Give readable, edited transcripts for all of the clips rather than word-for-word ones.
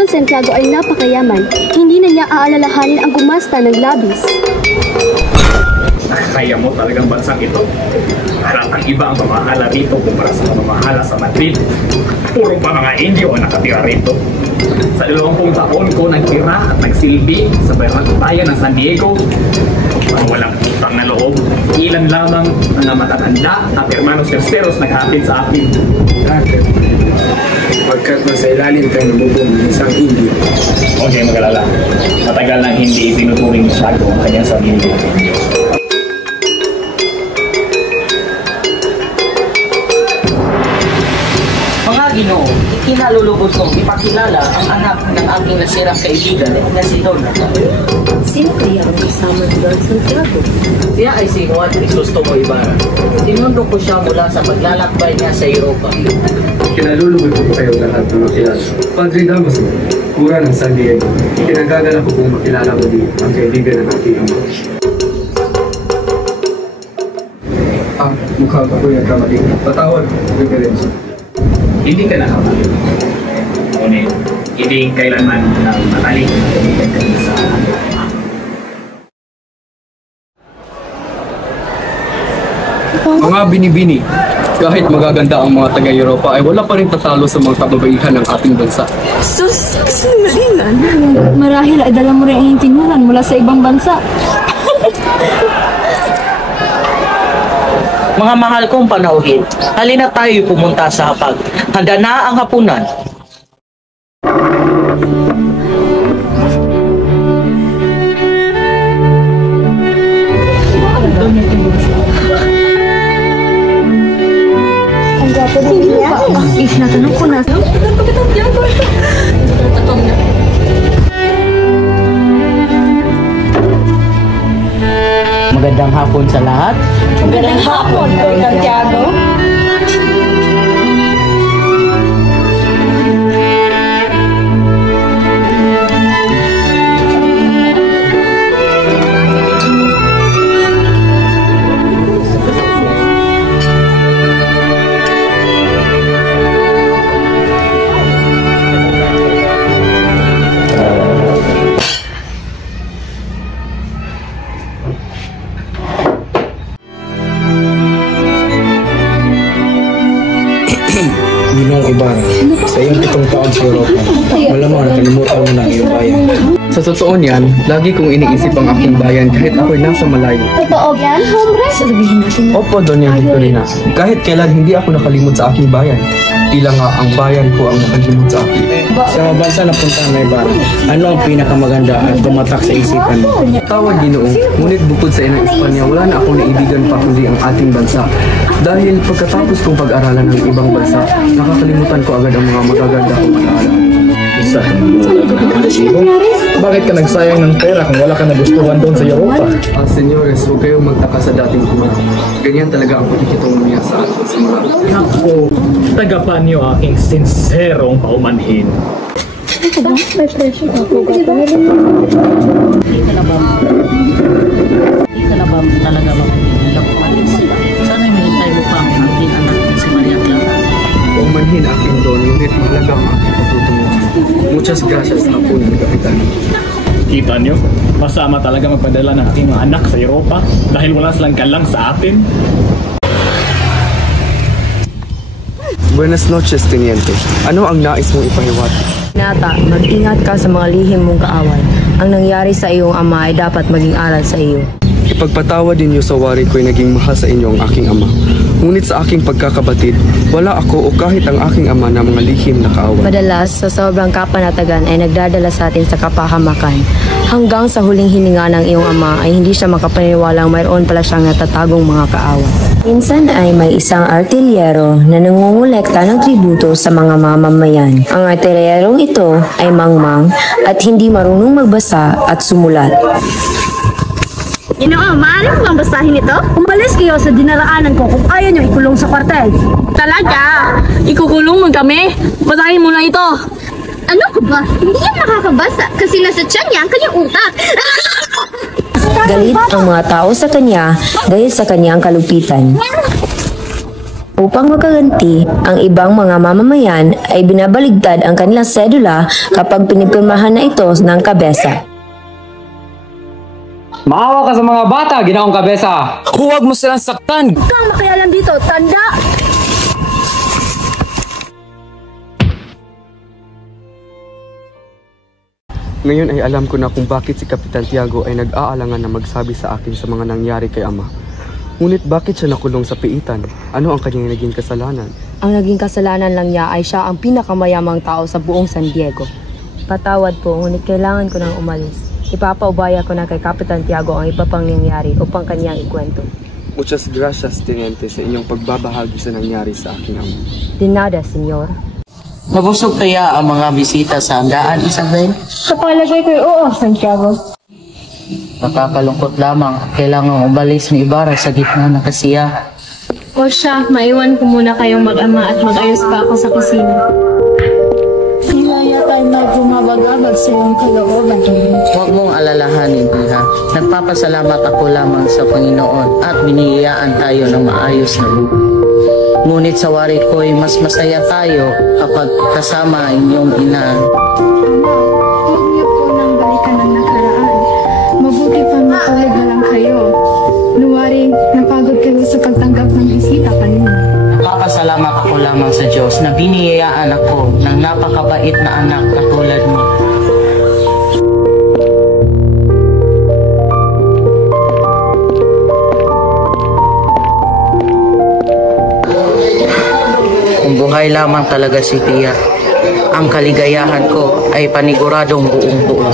Don Santiago ay napakayaman. Hindi na niya aalalahanin ang gumasta ng labis. Kaya mo talagang bansang ito. Halatang iba ang pamahala rito kumpara sa pamamahala sa Madrid. Puro pa mga Indio ang nakatira rito. Sa 20 taon ko nagtira at nagsilbi sa bayan ng San Diego. Ang walang utang na loob, ilan lamang mga matatanda at hermanos terceros naghatid sa akin. Pagkat nasa ilalim tayo nabubong ng isang Indio. Huwag kayong mag-alala. Matagal nang hindi itinuturing masyado ang kanyang sarili. Mga Ginoo, ikinalulubos kong ipakilala ang anak ng aking nasirang kaibigan na si Don. Sino kaya ang kasama ni Don Santiago? Siya ay si Juan Crisostomo Ibarra. Sinundo ko siya mula sa paglalakbay niya sa Europa. Kinalulubog ko kayo lahat ng makilala. Padre Damaso, kura ng San Diego. Ikinagagala ko kung makilala mo din ang kaibigan ng aking ama. Mukha ko yung kamating. Patawad, referensya. Hindi ka nakamali. Ngunit, hindi kailanman na matalik na tumigay ka sa Mga binibini, kahit magaganda ang mga taga-Europa ay wala pa rin tatalo sa mga kababaihan ng ating bansa. Sus, kasinungalingan. Marahil ay dala mo rin ang tinuran mula sa ibang bansa. Mga mahal kong panauhin, halina tayo pumunta sa hapag. Handa na ang hapunan. Ang gwapo din niya. Natanong ko na. Magandang hapon sa lahat. Magandang hapon, Don Santiago. Ginong Ibarra, sa iyong 7 taon sa Europa, malamang nakalimutan mo na ang iyong bayan. Sa totoo niyan, lagi kong iniisip ang aking bayan kahit ako'y nasa malayo. Totoo yan, hombre? Sabihin natin. Opo, Doña Victorina, kahit kailan hindi ako nakalimot sa aking bayan. Tila nga ang bayan ko ang nakalimot sa akin. Sa bansa na puntahan na Ibarra, ano ang pinakamaganda at tumatak sa isipan mo? Tawag Ginoo, ngunit bukod sa inang Espanya, wala na akong naibigan pa kundi ang ating bansa. Dahil pagkatapos kong pag-aralan ng ibang bansa, nakakalimutan ko agad ang mga magaganda kong alaala. Isa. Bakit ka nagsayang ng pera kung wala ka nagustuhan doon sa Europa? Senyores, huwag kayong magtaka sa dating kuwan. Ganyan talaga ang pakikitungo niya sa ating simula. Ako, tagapan niyo aking sinserong paumanhin. Dito na ba talaga mapapilap ko sila? Sana may hintay mo pa ang aking anak na si Maria Clara. Paumanhin aking doon, ngunit mahalaga ang aking patutungo. Muchas gracias na po ng kapitan. Kita niyo, masama talaga magpadala ng aking mga anak sa Europa dahil wala silang galang sa atin. Buenas noches, Teniente. Ano ang nais mong ipahiwati? Nata, mag-ingat ka sa mga lihim mong kaaway. Ang nangyari sa iyong ama ay dapat maging aral sa iyo. Ipagpatawad ninyo sa wari ko'y naging mahal sa inyo ang aking ama. Ngunit sa aking pagkakabatid, wala ako o kahit ang aking ama na mga lihim na kaaway. Madalas, sa sobrang kapanatagan ay nagdadala sa atin sa kapahamakan. Hanggang sa huling hininga ng iyong ama ay hindi siya makapaniwalang mayroon pala siyang natatagong mga kaaway. Minsan ay may isang artilyero na nangungulekta ng tributo sa mga mamamayan. Ang artilyerong ito ay mangmang at hindi marunong magbasa at sumulat. Ginoo, maaari mo bang basahin ito? Umalis kayo sa dinaraanan ko kung ayaw niyo ikulong sa kwartel. Talaga? Ikukulong mo kami? Basahin mo na ito. Ano ka ba? Hindi yan makakabasa kasi nasa tiyan niya ang kanyang utak. Galit ang mga tao sa kanya dahil sa kanyang kalupitan. Upang makaganti, ang ibang mga mamamayan ay binabaligtad ang kanilang sedula kapag pinipirmahan na ito ng kabesa. Maawa ka sa mga bata, Ginoong Kabesa! Huwag mo silang saktan! Huwag kang makialam dito, tanda! Ngayon ay alam ko na kung bakit si Kapitan Tiago ay nag-aalangan na magsabi sa akin sa mga nangyari kay Ama. Ngunit bakit siya nakulong sa piitan? Ano ang kanyang naging kasalanan? Ang naging kasalanan lang niya ay siya ang pinakamayamang tao sa buong San Diego. Patawad po, ngunit kailangan ko nang umalis. Ipapaubaya ko na kay Kapitan Tiago ang iba pang nangyari upang kanyang ikwento. Muchas gracias, Teniente, sa inyong pagbabahagi sa nangyari sa aking ama. De nada, senyor. Mabusog kaya ang mga bisita sa handaan, Isabel? Sa palagay ko, oo, Santiago. Nakakalungkot lamang. Kailangan umalis ni Ibarra sa gitna ng kasiyahan. O siya, maiwan ko muna kayong mag-ama at mag-ayos pa ako sa kusina. Kaya tayo na bumabagabag sa iyong kalooban. Huwag mong alalahanin, Iha. Nagpapasalamat ako lamang sa Panginoon at biniyayaan tayo ng maayos na buhay. Ngunit sa wari ko'y mas masaya tayo kapag kasama inyong ina. Huwag niyo po nang balikan ang nakaraan. Mabuti pa matulog na lang kayo. Luwari, napagod kayo sa pagtanggap ng bisita kanina. Nagpapasalamat ako lamang sa Diyos na biniyayaan ako ng napakabait na anak katulad mo. Buhay lamang talaga si Tia. Ang kaligayahan ko ay paniguradong buong-buo.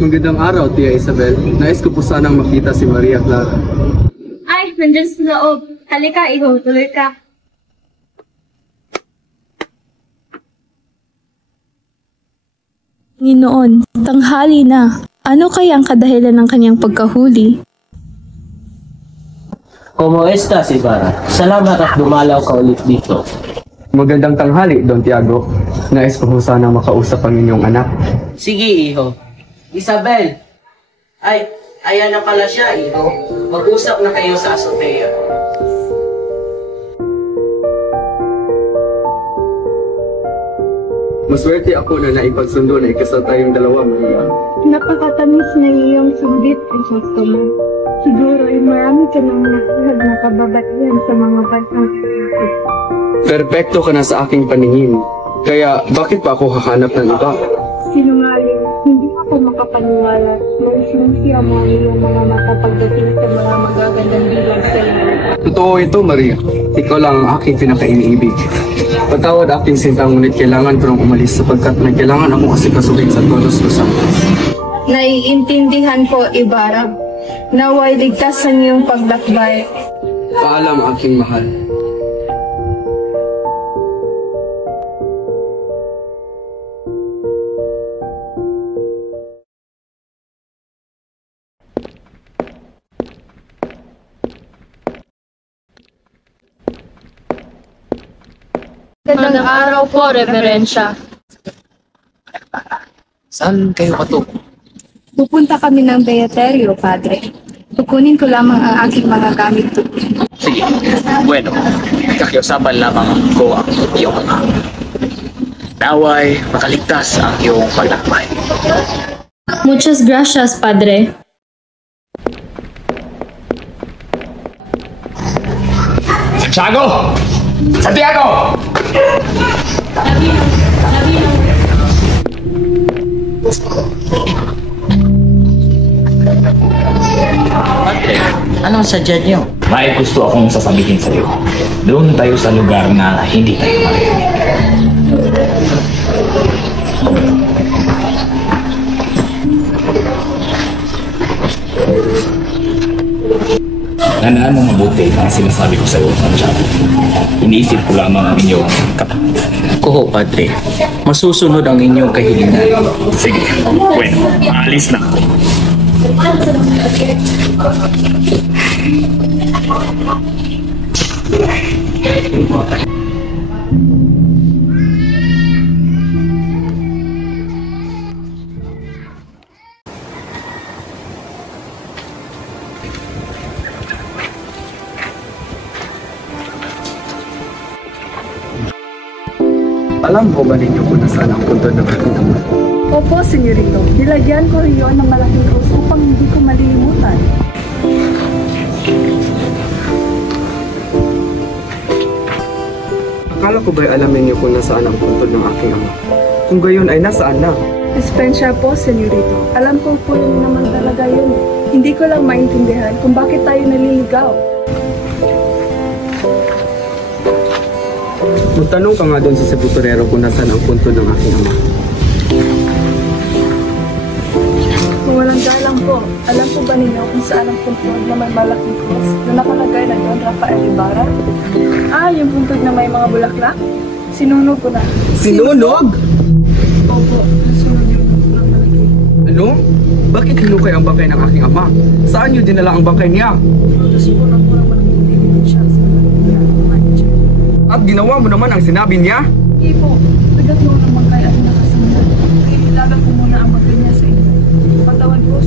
Magandang araw, Tia Isabel. Nais ko po sanang makita si Maria Clara. Ay, nandiyan sa loob. Halika, iho, tuloy ka. Nginoon, tanghali na. Ano kaya ang kadahilan ng kanyang pagkahuli? Como estas, Ibarra? Salamat at dumalaw ka ulit dito. Magandang tanghali, Don Tiago. Nais ko po sanang makausap ang inyong anak. Sige, iho. Isabel! Ay, ayan na pala siya, iho. Mag-usap na kayo sa azotea. Maswerte ako na naipagsundo na ikasal tayong dalawa, Maria. Napakatamis na iyong sumbit, Crisostomo. Siguro ay marami ka nang nakuhag na kababatihan sa mga bansang kapatid. Perpekto ka na sa aking paningin. Kaya bakit pa ako hahanap ng iba? Sinungaling, hindi ako makapaniwala na isinusya mo ang iyong mga mata pagdating sa mga magagandang bilang sa iyo. Totoo ito, Maria. Ikaw lang ang aking pinaka-iniibig. Patawad aking sintang, ngunit kailangan ko nang umalis sapagkat may kailangan akong asikasuhin sa todos Lusa. Naiintindihan ko, Ibarra. Naway ligtas ang iyong paglakbay. Paalam, aking mahal. Magandang araw po, Reverensya. Saan kayo patungo? Pupunta kami ng Beaterio, Padre. Kukunin ko lamang ang aking mga gamit doon. Sige, bueno, kakiusapan lamang ko ang iyong ama. Naway, makaligtas ang iyong paglakbay. Muchas gracias, Padre. Santiago! Santiago! Padre, anong sadya niyo? May gusto akong sasabihin sa iyo. Doon tayo sa lugar na hindi tayo maririnig. sinasabi ko sa iyo, Santiago. Iniisip ko lamang ang inyong Kuho, Padre. Masusunod ang inyong kahilingan. Sige, bueno, aalis na ako. Alam po ba ninyo kung nasaan ang punto ng aking ama? Opo, senyorito. Nilagyan ko iyon ng malaking krus upang hindi ko malilimutan. Akala ko ba'y alam ninyo kung nasaan ang punto ng aking ama? Kung gayon ay nasaan na? Dispensya po, senyorito. Alam ko po yun naman talaga yun. Hindi ko lang maintindihan kung bakit tayo naliligaw. Magtanong ka nga doon sa sebutorero kung nasaan ang punto ng aking ama. Kung walang galang po, alam po ba ninyo kung saan ang puntod na may malaking cross na nakalagay na Don Rafael Ibarra? Yung puntod na may mga bulaklak? Sinunog ko na. Sinunog? Opo, nasunog yung ng malaki. Ano? Bakit hinukay ang bangkay ng aking ama? Saan niyo dinala ang bangkay niya? Tapos po lang po ng malaking tinigin siya sa manager. At ginawa mo naman ang sinabi niya? Hindi po, nagat mo ang bangkay at nakasunod. Kaya ilaga ko muna ang bangkay niya sa inyo. Patawad po,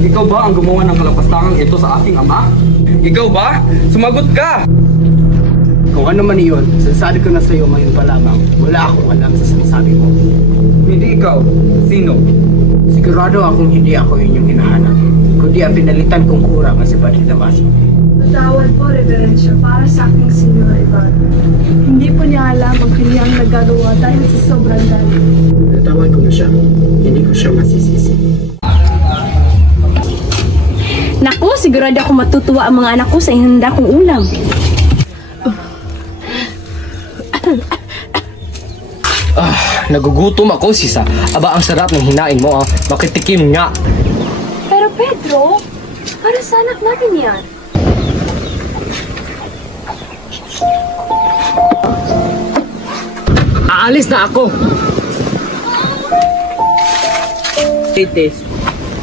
Ikaw ba ang gumawa ng kalapastangang ito sa aking ama? Ikaw ba? Sumagot ka! Kung ano man iyon, sinasabi ko na sa iyo ngayon pa lamang, wala akong alam sa sinasabi mo. Hindi ikaw. Sino? Sigurado akong hindi ako inyong hinahanap, kundi ang pinalitan kong kura nga si Padre Damaso. patawad po, Reverensya, para sa aking Senyor Ibarra. Hindi po niya alam ang kanyang nagagawa dahil sa sobrang dali. Natawad ko na siya. Hindi ko siya masisisi. Naku, sigurado ako matutuwa ang mga anak ko sa ihanda kong ulam. Nagugutom ako, Sisa. Aba, ang sarap ng hinain mo, ah. Makitikim nga. Pero Pedro, para sa anak natin yan. Aalis na ako.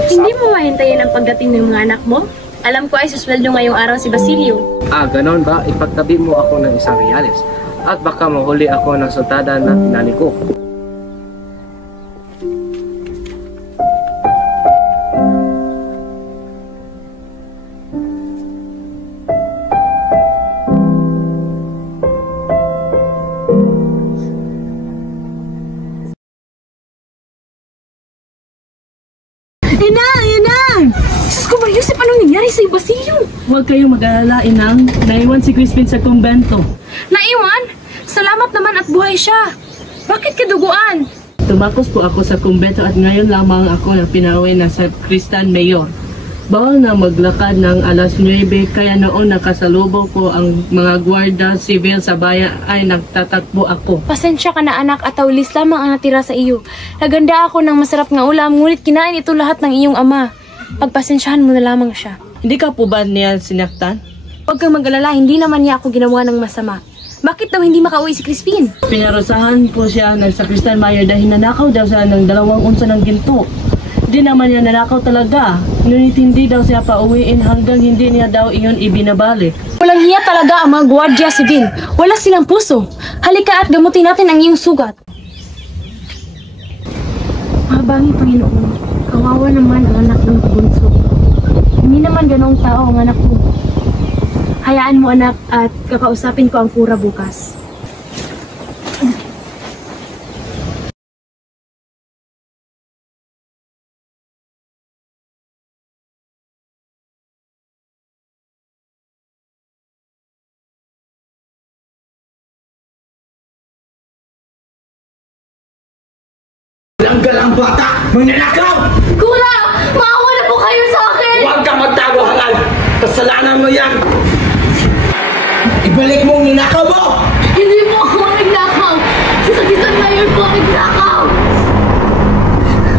Hindi mo mahintayin ang pagdating ng mga anak mo? Alam ko ay susweldo ngayong araw si Basilio. Ganon ba? Ipagtabi mo ako ng isang reales. At baka mahuli ako ng sultada na tinali ko. Inang! Diyos ko, Mariusip, anong nangyari sa Basilio? Huwag kayong mag-alala, Inang. Naiwan si Crispin sa kumbento. Naiwan? Salamat naman at buhay siya. Bakit kaduguan? Tumakos po ako sa kumbento at ngayon lamang ako na pinauwi na sa Cristan Mayor. Bawal na maglakad ng alas 9 kaya noon nakasalubong ko ang mga gwarda civil sa bayan ay nagtatakbo ako. Pasensya ka na anak at taulis lamang ang natira sa iyo. Naganda ako ng masarap nga ulam ngunit kinain ito lahat ng iyong ama. Pagpasensyahan mo na lamang siya. Hindi ka po ba niya sinaktan? Huwag kang mag-alala, hindi naman niya ako ginawa ng masama. Bakit daw hindi makauwi si Crispin? Pinarusahan po siya ng sa Cristan Mayor dahil nanakaw daw siya ng 2 unsa ng ginto. Hindi naman niya nanakaw talaga. Ngunit hindi daw siya pauwiin hanggang hindi niya daw iyon ibinabalik. Walang hiya talaga ang mga gwardiya sibil. Wala silang puso. Halika at gamutin natin ang iyong sugat. Mahabangin Panginoon, kawawa naman ang anak ng bunso. Hindi naman ganoong tao ang anak ko. Hayaan mo anak at kakausapin ko ang kura bukas. Langgal ang bata! Magnanakaw! Kura! Maawa na po kayo sa akin! Huwag ka magtago, halal! Kasalanan mo yan! Ibalik mo ang ninakaw mo! Hindi po ako nagnakaw! Sa Cristan Mayor po nagnakaw!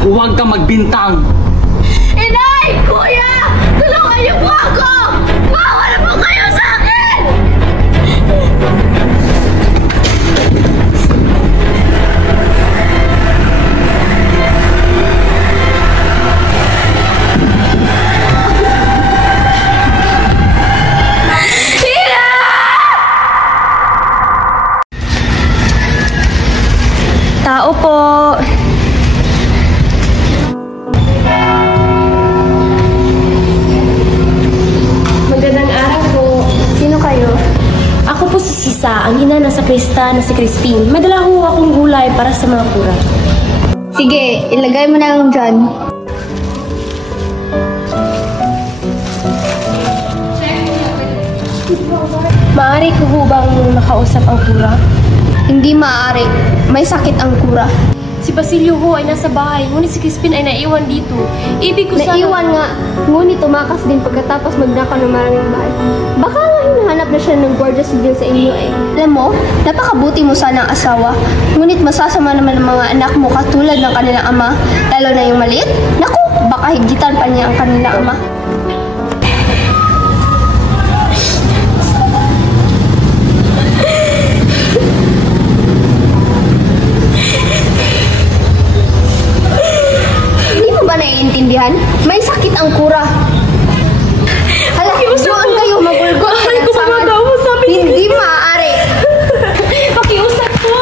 Huwag ka magbintang! Ay, kuya! Tulungan niyo po ako! Maawa na po kayo sa akin! Tao po. Magandang araw po. Sino kayo? Ako po si Sisa, ang ina ng sakrista na si Christine. May dala ho akong gulay para sa mga kura. Sige, ilagay mo na lang dyan. Maaari ko ho bang makausap ang kura? Hindi maaari. May sakit ang kura. Si Basilio ho ay nasa bahay, ngunit si Crispin ay naiwan dito. Ibig ko sana... Naiwan nga, ngunit tumakas din pagkatapos magnakaw ng maraming bahay. Baka nga hinahanap na siya ng Guardia Civil sa inyo eh. Alam mo, napakabuti mo sana ang asawa, ngunit masasama naman ang mga anak mo katulad ng kanilang ama, lalo na yung maliit. Naku, baka higitan pa niya ang kanilang ama. Naiintindihan? May sakit ang kura. Hala, doon kayo magulgol sa lansangan. Hindi maaari. Pakiusap po.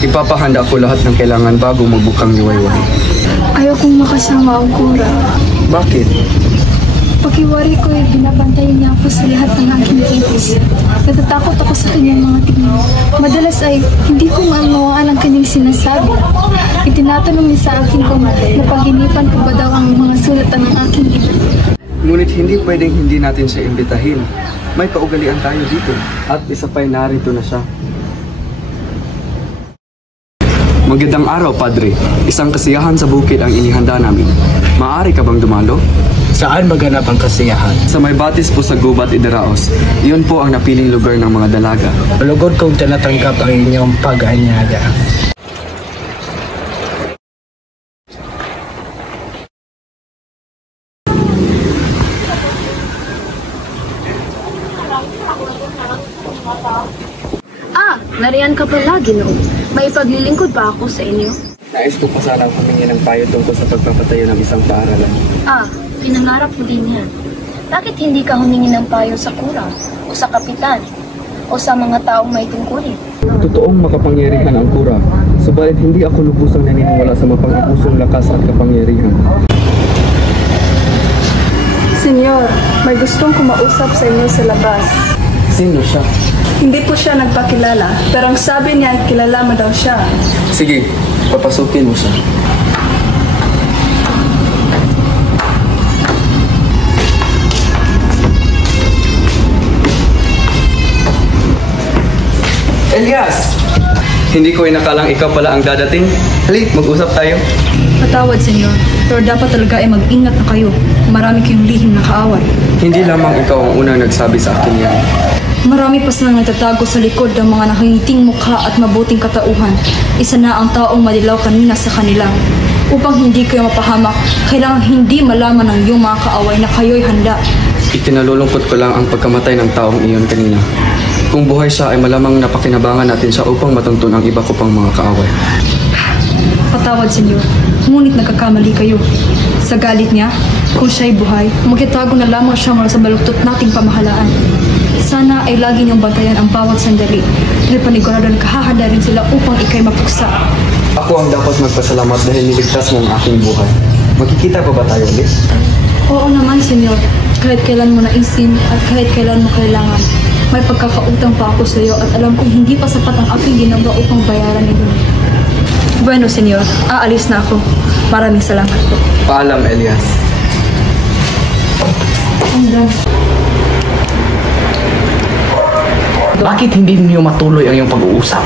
Ipapahanda ko lahat ng kailangan bago magbukang liwayway. Ayaw kong makasama ang kura. Bakit? Paghiwari ko ay binabantayan niya ako sa lahat ng aking kilos. Natatakot ako sa kanyang mga tingin. Madalas ay hindi ko maunawaan ang kanyang sinasabi. Itinatanong niya sa akin kung napaginipan ko ba daw ang mga sulatan ng aking ina. Ngunit hindi pwedeng hindi natin siya imbitahin. May kaugalian tayo dito. At isa pa'y narito na siya. Magandang araw, Padre. Isang kasiyahan sa bukid ang inihanda namin. Maaari ka bang dumalo? Saan maganap ang kasiyahan? Sa may batis po sa Gubat, Idaraos. Iyon po ang napiling lugar ng mga dalaga. Malugod kong tinatanggap ang inyong pag-anyaya. Nariyan ka palagi noon. May paglilingkod pa ako sa inyo. Nais ko pa sana humingi ng payo tungkol sa pagpapatayo ng isang paaralan. Pinangarap mo din yan. Bakit hindi ka humingi ng payo sa kura, o sa kapitan, o sa mga taong may tungkulin? Totoong makapangyarihan ang kura, subalit hindi ako lubusang naniniwala sa mapang-abusong lakas at kapangyarihan. Senyor, may gustong kumausap sa inyo sa labas. Sino siya? Hindi po siya nagpakilala, pero ang sabi niya, kilala mo daw siya. Sige, papasukin mo siya. Elias! Hindi ko inakalang ikaw pala ang dadating. Halik, mag-usap tayo. Patawad, senyor, pero dapat talaga ay mag-ingat na kayo. Marami kayong lihim na kaaway. Hindi lamang ikaw ang unang nagsabi sa akin yan. Marami pa silang nagtatago sa likod ng mga nakangiting mukha at mabuting katauhan. Isa na ang taong madilaw kanina sa kanila. Upang hindi kayo mapahamak, kailangan hindi malaman ng iyong mga kaaway na kayo'y handa. Ikinalulungkot ko lang ang pagkamatay ng taong iyon kanina. Kung buhay siya ay malamang napakinabangan natin siya upang matuntun ang iba ko pang mga kaaway. Patawad, senyor. Ngunit nagkakamali kayo. Sa galit niya, kung siya'y buhay, magkitago na lamang siya mula sa baluktot nating pamahalaan. Sana ay lagi niyong bantayan ang bawat sandali. Dahil paniguradon kahahanda rin sila upang ikay mapuksa. Ako ang dapat magpasalamat dahil niligtas mo ang aking buhay. Magkikita pa ba tayo ulit? Oo naman, senyor. Kahit kailan mo naisin at kahit kailan mo kailangan. May pagkakautang pa ako sa iyo at alam kong hindi pa sapat ang aking ginagawa upang bayaran ito. Bueno, senyor. Aalis na ako. Maraming salamat po. Paalam, Elias. Bakit hindi niyo matuloy ang iyong pag-uusap?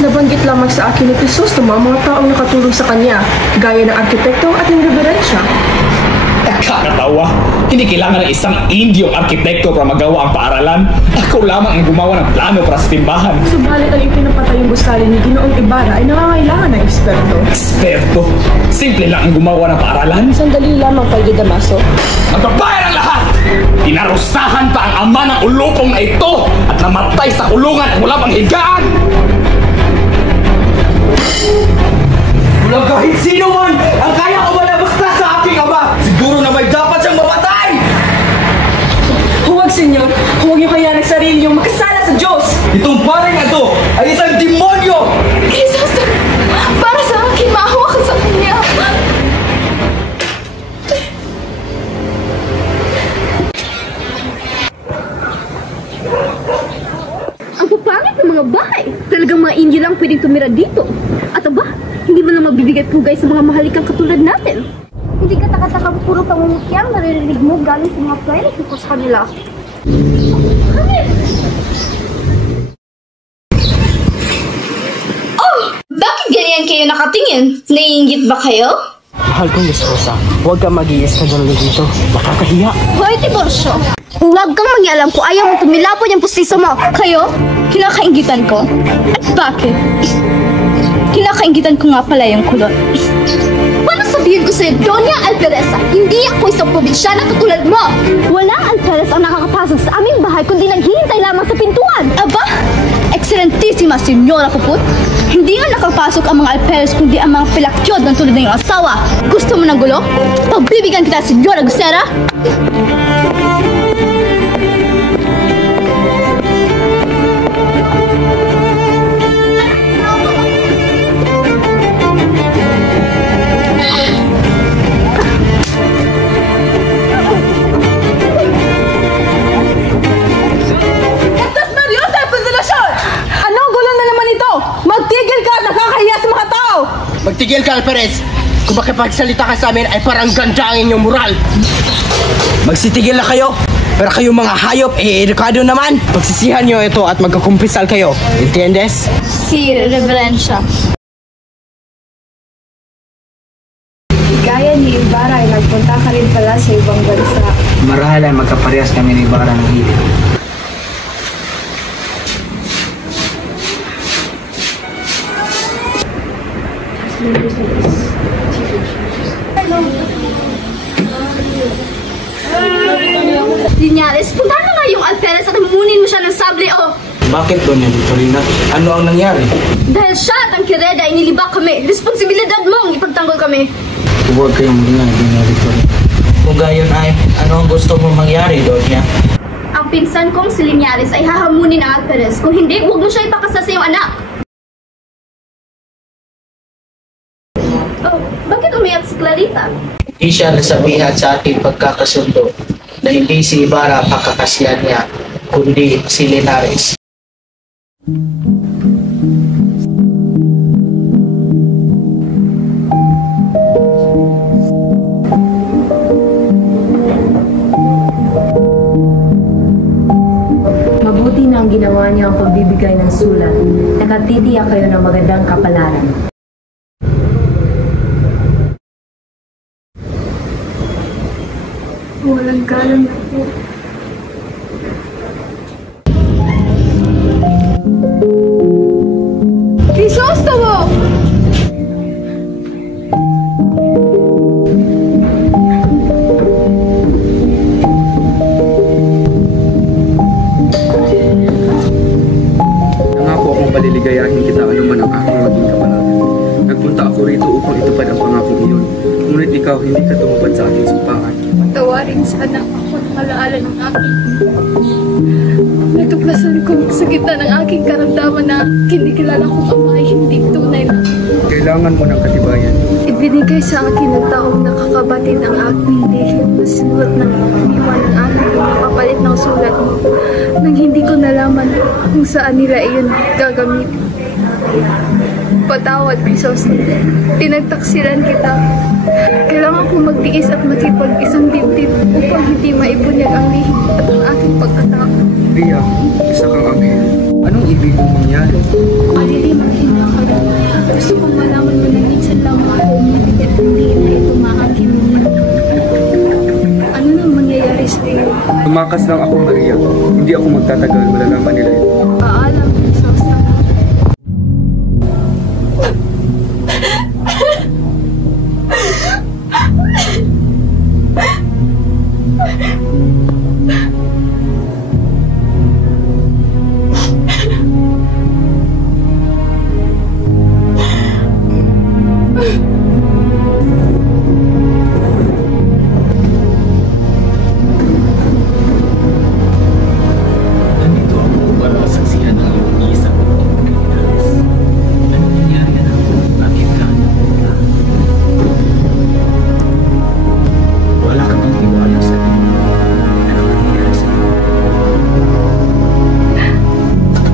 Nabanggit lamang sa akin ni Jesus ng mga taong nakatulong sa kanya, gaya ng arkitekto at ng reverensya. Kakatawa. Hindi kailangan ng isang Indyong arkitekto para magawa ang paaralan. Ako lamang ang gumawa ng plano para sa timbahan. Subalit ang ipinapatayong gusali ni Ginoong Ibarra ay nangangailangan ng eksperto. Eksperto? Simple lang ang gumawa ng paaralan? Sandali lamang, Padre Damaso. Magbabayad ang lahat! Inarusahan pa ang ama ng ulupong na ito at namatay sa kulungan at wala pang higaan! Walang kahit sino man ang kaya ko manabakta sa aking ama. Siguro na may dapat siyang mamatay. Huwag, Senyor. Huwag niyo kaya nagsarili niyong makasala sa Diyos. Itong paring na ito ay isang demonyo. Jesus, para sa akin, maawa ka sa kanya. Ang papangit ng mga bahay. Talagang mga Indio lang pwedeng tumira dito. At aba, hindi mo lang mabibigay pugay sa mga mahalikang katulad natin. Hindi ka takataka puro pangungutiyang naririnig mo galing sa mga pwede ko sa kanila. Oh! Bakit ganyan kayo nakatingin? Naiingit ba kayo? Mahal kong Miss Rosa, huwag kang mag-i-eskandalo dito. Nakakahiya. Hoy, Tiborcio! Huwag kang mangialam kung ayaw mo tumilapon yung pustiso mo. Kayo, kinakaingitan ko. At bakit? Kinakaingitan ko nga pala yung kulot. Paano sabihin ko sa'yo, Doña Alpereza, hindi ako isang probinsyana katulad mo. Walang Alperez ang nakakapasok sa aming bahay kundi naghihintay lamang sa pintuan. Aba, Excelentísima Senyora Puput, hindi nga nakapasok ang mga Alperez kundi ang mga pilakyod ng tulad ng iyong asawa. Gusto mo ng gulo? Pagbibigyan kita, Senyora Gusera. Magtigil ka, Alperez! Kung makipagsalita ka sa amin ay parang ganda ang inyong moral! Magsitigil na kayo! Pero kayong mga hayop, edukado naman! Pagsisihan nyo ito at magkakumpisal kayo. Entiendes? Si Reverencia. Gaya ni Ibarra ay nagpunta ka rin pala sa ibang bansa. Marahil ay magkaparehas kami ni Ibarra ng hilig. Linyares, puntahan mo nga yung Alperez at hamunin mo siya ng sable, oh! Bakit, Doña Victorina? Ano ang nangyari? Dahil siya at ang Kireda ay nilibak kami. Responsibilidad mong ipagtanggol kami. Huwag kayong magingay, Doña Victorina. Kung gayon ay, ano ang gusto mong mangyari, Doña? Ang pinsan kong si Linyares ay hahamunin ang Alperez. Kung hindi, huwag mo siya ipakasal sa iyong anak. Oh, bakit umiyak si Clarita? Hindi siya nasabihan sa ating pagkakasundo na hindi si Ibarra pakakasyan niya, kundi si Linares. Mabuti na ang ginawa niyo ang pagbibigay ng sulat. Nakatitiyak kayo ng magandang kapalaran. Walang galang na po. Crisostomo! Nangako akong paliligayahin kita anuman ang aking maging kapalaran. Nagpunta ako rito upang itupad ang pangakong iyon. Ngunit ikaw hindi ka tumupad sa aking sumpaan. Tawarin sana ako at malaala ng aking natuklasan ko sa gitna ng aking karamdaman na kinikilala kong ama ay hindi tunay na. Kailangan mo ng katibayan. Ibinigay sa akin ng taong nakakabatid ang aking lihim na sinulat ng iniwan ng aking kapalit ng sulat mo nang hindi ko nalaman kung saan nila iyon gagamit. Patawad, Crisostomo. Pinagtaksilan kita. Kailangan kong magtiis at makipag-isang dibdib upang hindi maipunyag ang lihim at ang aking pagkatao. Ria, isa kang anghel. Anong ibig mong mangyari? Maliliman hindi ako. Gusto kong malaman mo na minsan lang ako umibig at hindi na ito maangkin mo. Tumakas lang ako, Maria. Hindi ako magtatagal, malalaman nila ito. Paalam, Jesus. Nandito ako para masaksihan ang iyong isang pagkakinalis. Ano nangyari na? Bakit ka napunta? Wala ka bang tiwala sa akin? Ano nangyari sa iyo?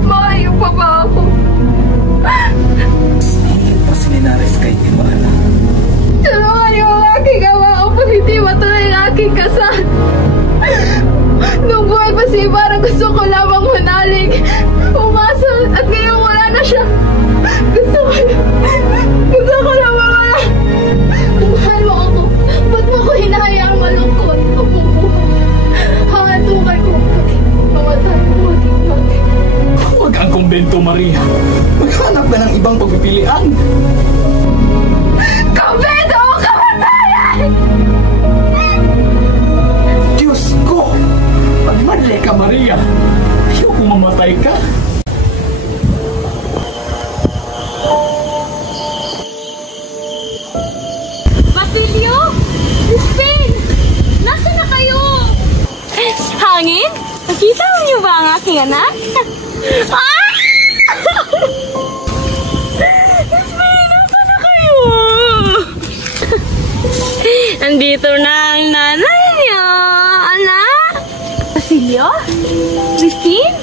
Maayo pa ba ako? Pasilinares kay Timana. Tulungan niyo ang aking ama upang hindi matuloy ang aking kasal. Nung buhay pa si Ibarra, gusto ko lamang manalig. Umasa at ngayon wala na siya. Gusto ko lamang wala. Kung mahal mo ako, ba't mo ko hinahayaang malungkot? Hangatungan ko mamatay ko maging pati. Huwag ang kumbento, Maria. Maghanap ka ng ibang pagpipilian. Kumbento o kamatayan! Diyos ko! Pagmadali ka, Maria. Ayaw kong mamatay ka. Basilio! Crispin! Nasaan na kayo? Hangin? Nakita niyo ba ang aking anak? Ah! Crispin! Nasaan na kayo? Andito na ang nanay niyo, anak! Basilio? Christine?